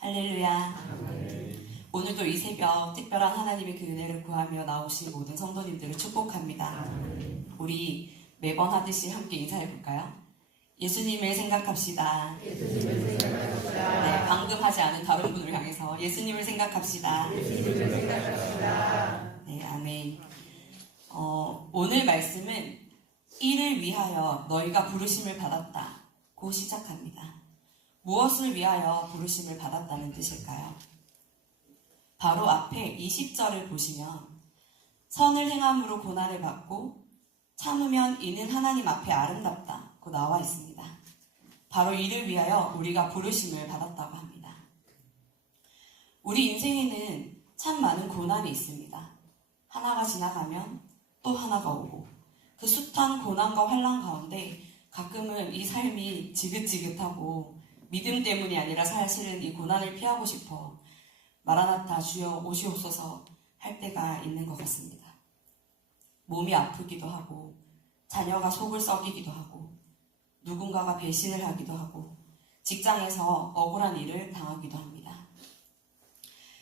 할렐루야. 오늘도 이 새벽 특별한 하나님의 그 은혜를 구하며 나오신 모든 성도님들을 축복합니다. 우리 매번 하듯이 함께 인사해볼까요? 예수님을 생각합시다. 네, 방금 하지 않은 다른 분을 향해서 예수님을 생각합시다. 네, 아멘. 오늘 말씀은 이를 위하여 너희가 부르심을 받았다 고 시작합니다. 무엇을 위하여 부르심을 받았다는 뜻일까요? 바로 앞에 20절을 보시면 선을 행함으로 고난을 받고 참으면 이는 하나님 앞에 아름답다 고 나와 있습니다. 바로 이를 위하여 우리가 부르심을 받았다고 합니다. 우리 인생에는 참 많은 고난이 있습니다. 하나가 지나가면 또 하나가 오고 그 숱한 고난과 환난 가운데 가끔은 이 삶이 지긋지긋하고 믿음 때문이 아니라 사실은 이 고난을 피하고 싶어 마라나타 주여 오시옵소서 할 때가 있는 것 같습니다. 몸이 아프기도 하고 자녀가 속을 썩이기도 하고 누군가가 배신을 하기도 하고 직장에서 억울한 일을 당하기도 합니다.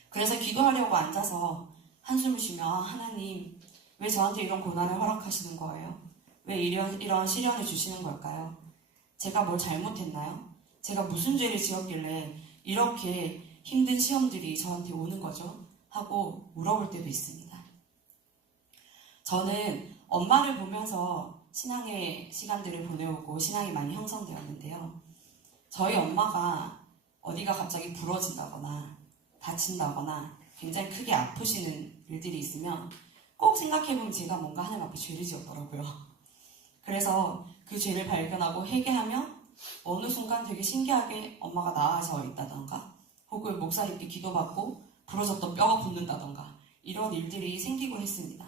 그래서 기도하려고 앉아서 한숨을 쉬며 하나님 왜 저한테 이런 고난을 허락하시는 거예요? 왜 이런 시련을 주시는 걸까요? 제가 뭘 잘못했나요? 제가 무슨 죄를 지었길래 이렇게 힘든 시험들이 저한테 오는 거죠? 하고 물어볼 때도 있습니다. 저는 엄마를 보면서 신앙의 시간들을 보내오고 신앙이 많이 형성되었는데요. 저희 엄마가 어디가 갑자기 부러진다거나 다친다거나 굉장히 크게 아프시는 일들이 있으면 꼭 생각해보면 제가 뭔가 하나님 앞에 죄를 지었더라고요. 그래서 그 죄를 발견하고 회개하면 어느 순간 되게 신기하게 엄마가 나아져 있다던가 혹은 목사님께 기도받고 부러졌던 뼈가 붙는다던가 이런 일들이 생기곤 했습니다.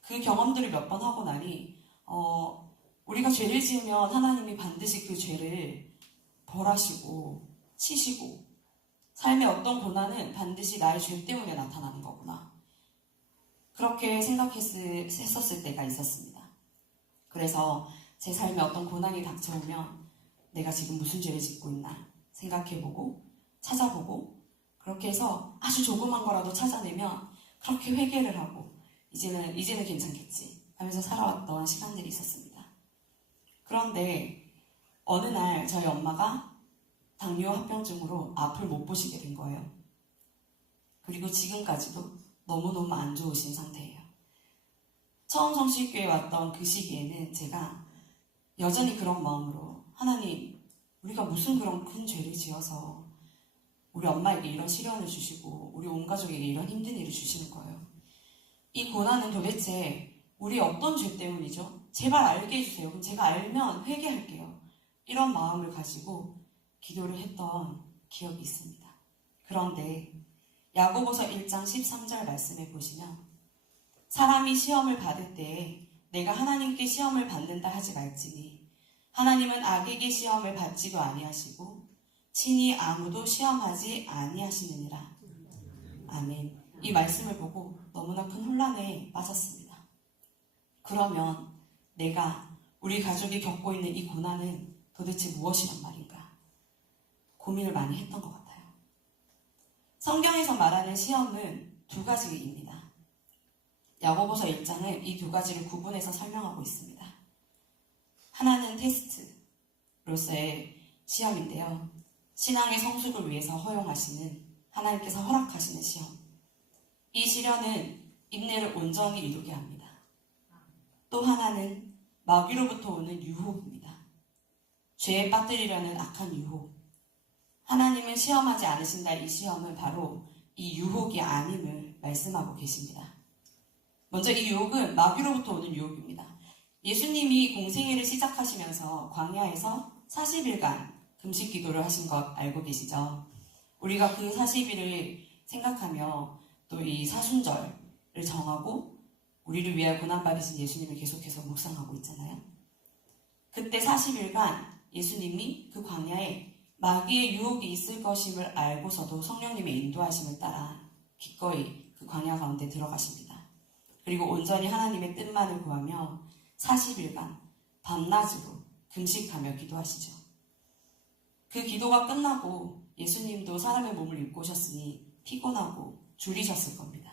그 경험들을 몇 번 하고 나니 우리가 죄를 지으면 하나님이 반드시 그 죄를 벌하시고 치시고 삶의 어떤 고난은 반드시 나의 죄 때문에 나타나는 거구나. 그렇게 생각했었을 때가 있었습니다. 그래서 제 삶에 어떤 고난이 닥쳐오면 내가 지금 무슨 죄를 짓고 있나 생각해보고 찾아보고 그렇게 해서 아주 조그만 거라도 찾아내면 그렇게 회개를 하고 이제는 괜찮겠지 하면서 살아왔던 시간들이 있었습니다. 그런데 어느 날 저희 엄마가 당뇨 합병증으로 앞을 못 보시게 된 거예요. 그리고 지금까지도 너무너무 안 좋으신 상태예요. 처음 성실교회에 왔던 그 시기에는 제가 여전히 그런 마음으로 하나님 우리가 무슨 그런 큰 죄를 지어서 우리 엄마에게 이런 시련을 주시고 우리 온 가족에게 이런 힘든 일을 주시는 거예요. 이 고난은 도대체 우리 어떤 죄 때문이죠? 제발 알게 해주세요. 그럼 제가 알면 회개할게요. 이런 마음을 가지고 기도를 했던 기억이 있습니다. 그런데 야고보서 1장 13절 말씀에 보시면 사람이 시험을 받을 때에 내가 하나님께 시험을 받는다 하지 말지니 하나님은 악에게 시험을 받지도 아니하시고 친히 아무도 시험하지 아니하시느니라. 아멘. 이 말씀을 보고 너무나 큰 혼란에 빠졌습니다. 그러면 우리 가족이 겪고 있는 이 고난은 도대체 무엇이란 말인가? 고민을 많이 했던 것 같아요. 성경에서 말하는 시험은 두 가지입니다. 야고보서 1장은 이 두 가지를 구분해서 설명하고 있습니다. 하나는 테스트로서의 시험인데요. 신앙의 성숙을 위해서 허용하시는 하나님께서 허락하시는 시험. 이 시련은 인내를 온전히 이루게 합니다. 또 하나는 마귀로부터 오는 유혹입니다. 죄에 빠뜨리려는 악한 유혹. 하나님은 시험하지 않으신다. 이 시험은 바로 이 유혹이 아님을 말씀하고 계십니다. 먼저 이 유혹은 마귀로부터 오는 유혹입니다. 예수님이 공생애를 시작하시면서 광야에서 40일간 금식 기도를 하신 것 알고 계시죠? 우리가 그 40일을 생각하며 또 이 사순절을 정하고 우리를 위하여 고난받으신 예수님을 계속해서 묵상하고 있잖아요. 그때 40일간 예수님이 그 광야에 마귀의 유혹이 있을 것임을 알고서도 성령님의 인도하심을 따라 기꺼이 그 광야 가운데 들어가십니다. 그리고 온전히 하나님의 뜻만을 구하며 40일간 밤낮으로 금식하며 기도하시죠. 그 기도가 끝나고 예수님도 사람의 몸을 입고 오셨으니 피곤하고 졸리셨을 겁니다.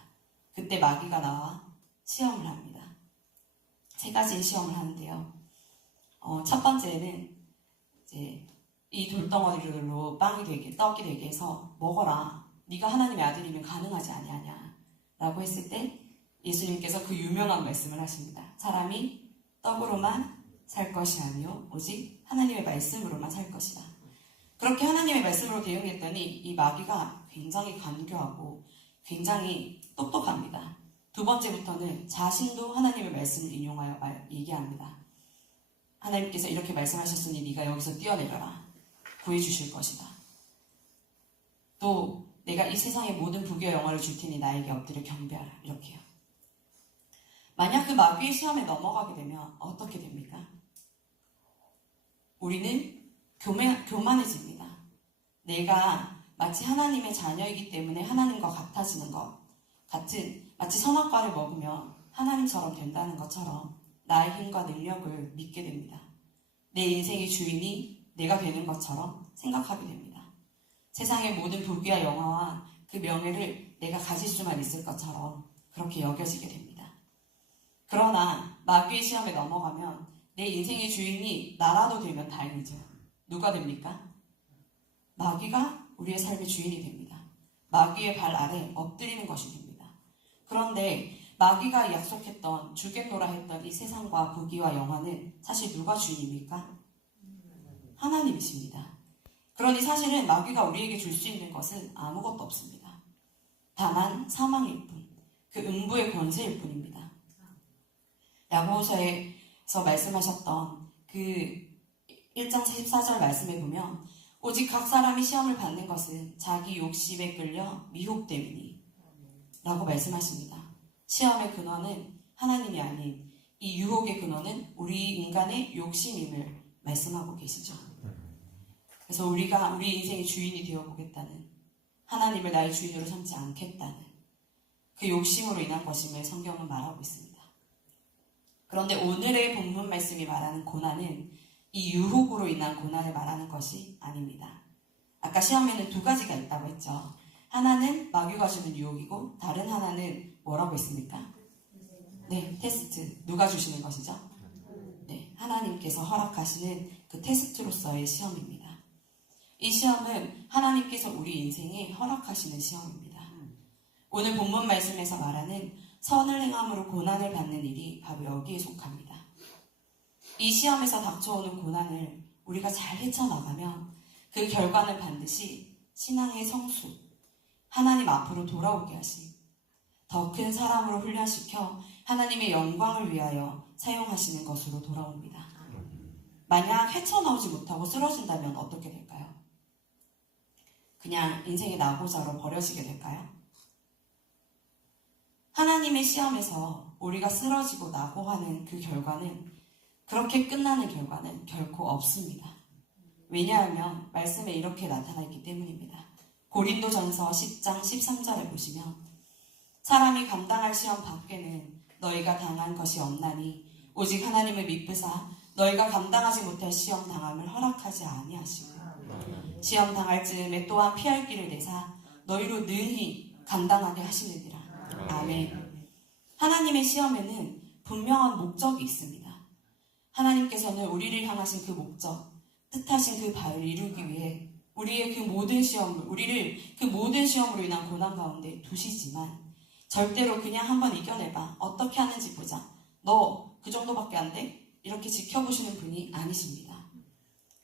그때 마귀가 나와 시험을 합니다. 3가지의 시험을 하는데요. 첫 번째는 이제 이 돌덩어리로 떡이 되게 해서 먹어라. 네가 하나님의 아들이면 가능하지 아니하냐 라고 했을 때 예수님께서 그 유명한 말씀을 하십니다. 사람이 떡으로만 살 것이 아니요 오직 하나님의 말씀으로만 살 것이다. 그렇게 하나님의 말씀으로 대응했더니 이 마귀가 굉장히 간교하고 굉장히 똑똑합니다. 2번째부터는 자신도 하나님의 말씀을 인용하여 얘기합니다. 하나님께서 이렇게 말씀하셨으니 네가 여기서 뛰어내려라. 구해주실 것이다. 또 내가 이 세상의 모든 부귀와 영화를 줄 테니 나에게 엎드려 경배하라. 이렇게요. 만약 그 마귀의 시험에 넘어가게 되면 어떻게 됩니까? 우리는 교만해집니다. 내가 마치 하나님의 자녀이기 때문에 하나님과 같아지는 것 같은 마치 선악과를 먹으면 하나님처럼 된다는 것처럼 나의 힘과 능력을 믿게 됩니다. 내 인생의 주인이 내가 되는 것처럼 생각하게 됩니다. 세상의 모든 부귀와 영화와 그 명예를 내가 가질 수만 있을 것처럼 그렇게 여겨지게 됩니다. 그러나 마귀의 시험에 넘어가면 내 인생의 주인이 나라도 되면 다행이죠. 누가 됩니까? 마귀가 우리의 삶의 주인이 됩니다. 마귀의 발 아래 엎드리는 것이 됩니다. 그런데 마귀가 약속했던 주겠노라 했던 이 세상과 부귀와 영화는 사실 누가 주인입니까? 하나님이십니다. 그러니 사실은 마귀가 우리에게 줄 수 있는 것은 아무것도 없습니다. 다만 사망일 뿐, 그 음부의 권세일 뿐입니다. 야고보서에서 말씀하셨던 그 1장 14절 말씀에 보면 오직 각 사람이 시험을 받는 것은 자기 욕심에 끌려 미혹됨이니 라고 말씀하십니다. 시험의 근원은 하나님이 아닌 이 유혹의 근원은 우리 인간의 욕심임을 말씀하고 계시죠. 그래서 우리가 우리 인생의 주인이 되어보겠다는, 하나님을 나의 주인으로 삼지 않겠다는 그 욕심으로 인한 것임을 성경은 말하고 있습니다. 그런데 오늘의 본문 말씀이 말하는 고난은 이 유혹으로 인한 고난을 말하는 것이 아닙니다. 아까 시험에는 2가지가 있다고 했죠. 하나는 마귀가 주는 유혹이고 다른 하나는 뭐라고 했습니까? 네, 테스트. 누가 주시는 것이죠? 네, 하나님께서 허락하시는 그 테스트로서의 시험입니다. 이 시험은 하나님께서 우리 인생에 허락하시는 시험입니다. 오늘 본문 말씀에서 말하는 선을 행함으로 고난을 받는 일이 바로 여기에 속합니다. 이 시험에서 닥쳐오는 고난을 우리가 잘 헤쳐나가면 그 결과는 반드시 신앙의 성수, 하나님 앞으로 돌아오게 하심, 더 큰 사람으로 훈련시켜 하나님의 영광을 위하여 사용하시는 것으로 돌아옵니다. 만약 헤쳐나오지 못하고 쓰러진다면 어떻게 될까요? 그냥 인생의 낙오자로 버려지게 될까요? 하나님의 시험에서 우리가 쓰러지고 낙오하는 그 결과는, 그렇게 끝나는 결과는 결코 없습니다. 왜냐하면 말씀에 이렇게 나타나 있기 때문입니다. 고린도전서 10장 13절에 보시면 사람이 감당할 시험 밖에는 너희가 당한 것이 없나니 오직 하나님을 믿으사 너희가 감당하지 못할 시험 당함을 허락하지 아니하시고 시험 당할 즈음에 또한 피할 길을 내사 너희로 능히 감당하게 하시느니라. 아멘. 하나님의 시험에는 분명한 목적이 있습니다. 하나님께서는 우리를 향하신 그 목적, 뜻하신 그 바를 이루기 위해 우리의 그 모든 시험을, 우리를 그 모든 시험으로 인한 고난 가운데 두시지만 절대로 그냥 한번 이겨내봐, 어떻게 하는지 보자, 너 그 정도밖에 안 돼? 이렇게 지켜보시는 분이 아니십니다.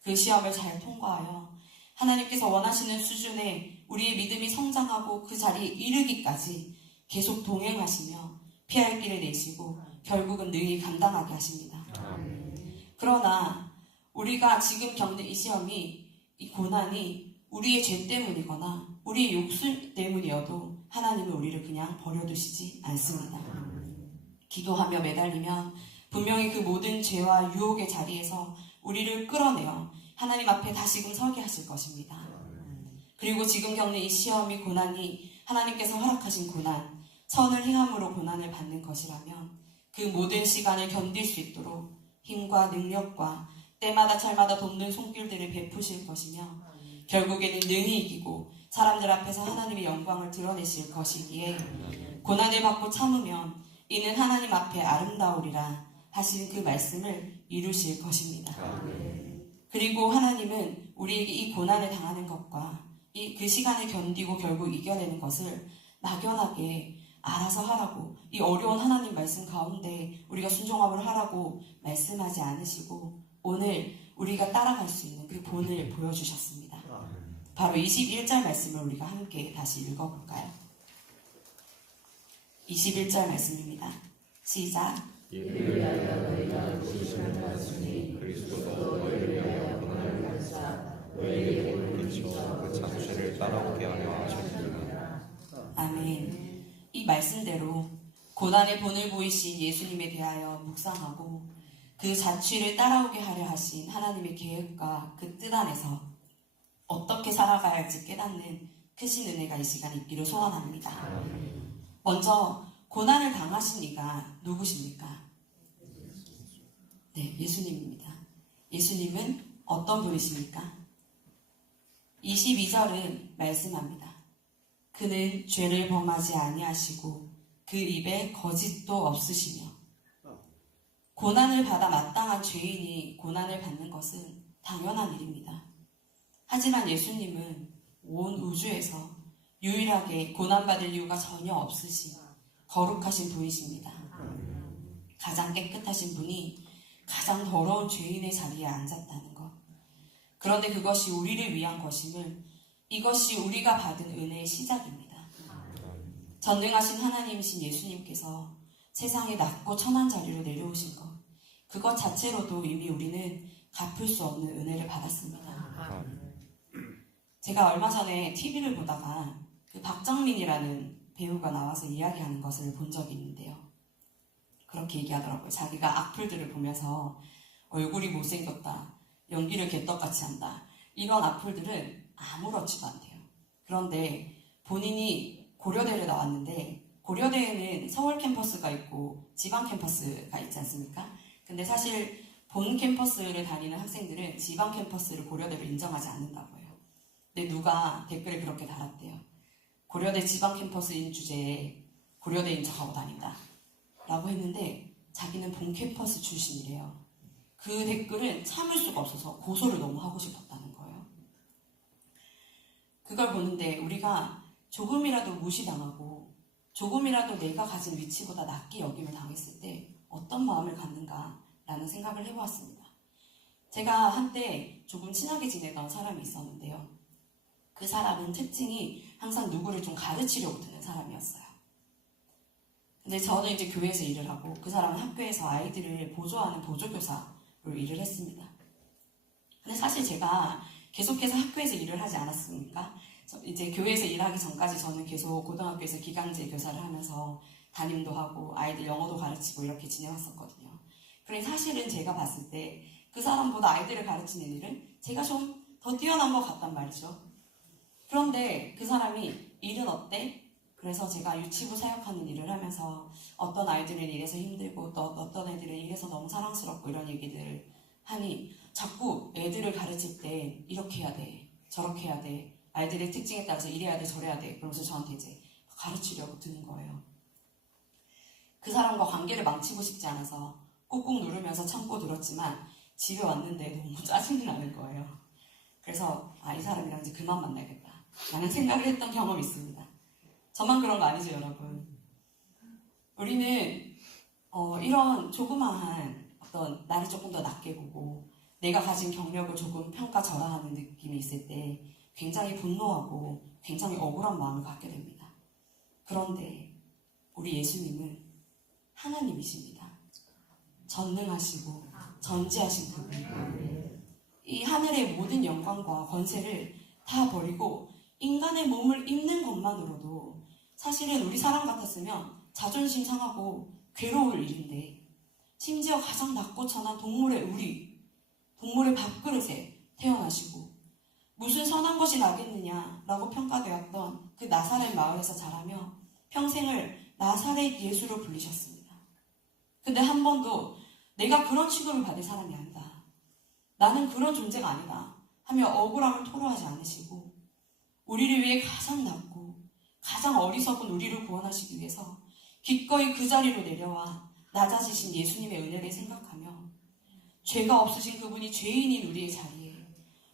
그 시험을 잘 통과하여 하나님께서 원하시는 수준의 우리의 믿음이 성장하고 그 자리에 이르기까지 계속 동행하시며 피할 길을 내시고 결국은 능히 감당하게 하십니다. 그러나 우리가 지금 겪는 이 시험이, 이 고난이 우리의 죄 때문이거나 우리의 욕심 때문이어도 하나님은 우리를 그냥 버려두시지 않습니다. 기도하며 매달리면 분명히 그 모든 죄와 유혹의 자리에서 우리를 끌어내어 하나님 앞에 다시금 서게 하실 것입니다. 그리고 지금 겪는 이 시험이, 고난이 하나님께서 허락하신 고난, 선을 행함으로 고난을 받는 것이라면 그 모든 시간을 견딜 수 있도록 힘과 능력과 때마다 철마다 돕는 손길들을 베푸실 것이며 결국에는 능히 이기고 사람들 앞에서 하나님의 영광을 드러내실 것이기에 고난을 받고 참으면 이는 하나님 앞에 아름다우리라 하신 그 말씀을 이루실 것입니다. 그리고 하나님은 우리에게 이 고난을 당하는 것과 그 시간을 견디고 결국 이겨내는 것을 막연하게 알아서 하라고, 이 어려운 하나님 말씀 가운데 우리가 순종함을 하라고 말씀하지 않으시고 오늘 우리가 따라갈 수 있는 그 본을 보여주셨습니다. 바로 21절 말씀을 우리가 함께 다시 읽어볼까요? 21절 말씀입니다. 시작. 이를 위하여 너희가 부르심을 받았으니 그리스도도 너희를 위하여 고난을 받으사 너희에게 본을 비춰 그 자취를 따라오게 하려 하셨느니라. 아멘. 이 말씀대로 고난의 본을 보이신 예수님에 대하여 묵상하고 그 자취를 따라오게 하려 하신 하나님의 계획과 그 뜻 안에서 어떻게 살아가야 할지 깨닫는 크신 은혜가 이 시간 있기를 소원합니다. 먼저 고난을 당하신 이가 누구십니까? 네, 예수님입니다. 예수님은 어떤 분이십니까? 22절은 말씀합니다. 그는 죄를 범하지 아니하시고 그 입에 거짓도 없으시며. 고난을 받아 마땅한 죄인이 고난을 받는 것은 당연한 일입니다. 하지만 예수님은 온 우주에서 유일하게 고난받을 이유가 전혀 없으신 거룩하신 분이십니다. 가장 깨끗하신 분이 가장 더러운 죄인의 자리에 앉았다는 것. 그런데 그것이 우리를 위한 것임을, 이것이 우리가 받은 은혜의 시작입니다. 전능하신 하나님이신 예수님께서 세상에 낮고 천한 자리로 내려오신 것, 그것 자체로도 이미 우리는 갚을 수 없는 은혜를 받았습니다. 제가 얼마 전에 TV를 보다가 그 박정민이라는 배우가 나와서 이야기하는 것을 본 적이 있는데요. 그렇게 얘기하더라고요. 자기가 악플들을 보면서 얼굴이 못생겼다, 연기를 개떡같이 한다, 이런 악플들은 아무렇지도 않대요. 그런데 본인이 고려대를 나왔는데 고려대에는 서울 캠퍼스가 있고 지방 캠퍼스가 있지 않습니까? 근데 사실 본 캠퍼스를 다니는 학생들은 지방 캠퍼스를 고려대로 인정하지 않는다고 해요. 근데 누가 댓글에 그렇게 달았대요. 고려대 지방 캠퍼스인 주제에 고려대인 척하고 다닌다 라고 했는데 자기는 본 캠퍼스 출신이래요. 그 댓글은 참을 수가 없어서 고소를 너무 하고 싶었다는 거예요. 그걸 보는데 우리가 조금이라도 무시당하고 조금이라도 내가 가진 위치보다 낮게 여김을 당했을 때 어떤 마음을 갖는가라는 생각을 해보았습니다. 제가 한때 조금 친하게 지내던 사람이 있었는데요. 그 사람은 특징이 항상 누구를 좀 가르치려고 드는 사람이었어요. 근데 저는 이제 교회에서 일을 하고 그 사람은 학교에서 아이들을 보조하는 보조교사로 일을 했습니다. 근데 사실 제가 계속해서 학교에서 일을 하지 않았습니까? 이제 교회에서 일하기 전까지 저는 계속 고등학교에서 기강제 교사를 하면서 담임도 하고 아이들 영어도 가르치고 이렇게 지내왔었거든요. 그러니 사실은 제가 봤을 때 그 사람보다 아이들을 가르치는 일은 제가 좀 더 뛰어난 것 같단 말이죠. 그런데 그 사람이 일은 어때? 그래서 제가 유치부 사역하는 일을 하면서 어떤 아이들은 이래서 힘들고 또 어떤 애들은 이래서 너무 사랑스럽고 이런 얘기들을 하니 자꾸 애들을 가르칠 때 이렇게 해야 돼, 저렇게 해야 돼, 아이들의 특징에 따라서 이래야 돼, 저래야 돼, 그러면서 저한테 이제 가르치려고 드는 거예요. 그 사람과 관계를 망치고 싶지 않아서 꾹꾹 누르면서 참고 들었지만 집에 왔는데 너무 짜증이 나는 거예요. 그래서 이 사람이랑 이제 그만 만나야겠다 라는 생각을 했던 경험이 있습니다. 저만 그런 거 아니죠, 여러분? 우리는 이런 조그마한 어떤 나를 조금 더 낮게 보고 내가 가진 경력을 조금 평가절하하는 느낌이 있을 때 굉장히 분노하고 굉장히 억울한 마음을 갖게 됩니다. 그런데 우리 예수님은 하나님이십니다. 전능하시고 전지하신 그분. 이 하늘의 모든 영광과 권세를 다 버리고 인간의 몸을 입는 것만으로도 사실은 우리 사람 같았으면 자존심 상하고 괴로울 일인데 심지어 가장 낮고 천한 동물의 밥그릇에 태어나시고 무슨 선한 것이 나겠느냐라고 평가되었던 그 나사렛 마을에서 자라며 평생을 나사렛 예수로 불리셨습니다. 근데 한 번도 내가 그런 취급을 받을 사람이 아니다, 나는 그런 존재가 아니다 하며 억울함을 토로하지 않으시고 우리를 위해 가장 낮고 가장 어리석은 우리를 구원하시기 위해서 기꺼이 그 자리로 내려와 낮아지신 예수님의 은혜를 생각하며 죄가 없으신 그분이 죄인인 우리의 자리에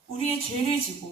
우리의 죄를 지고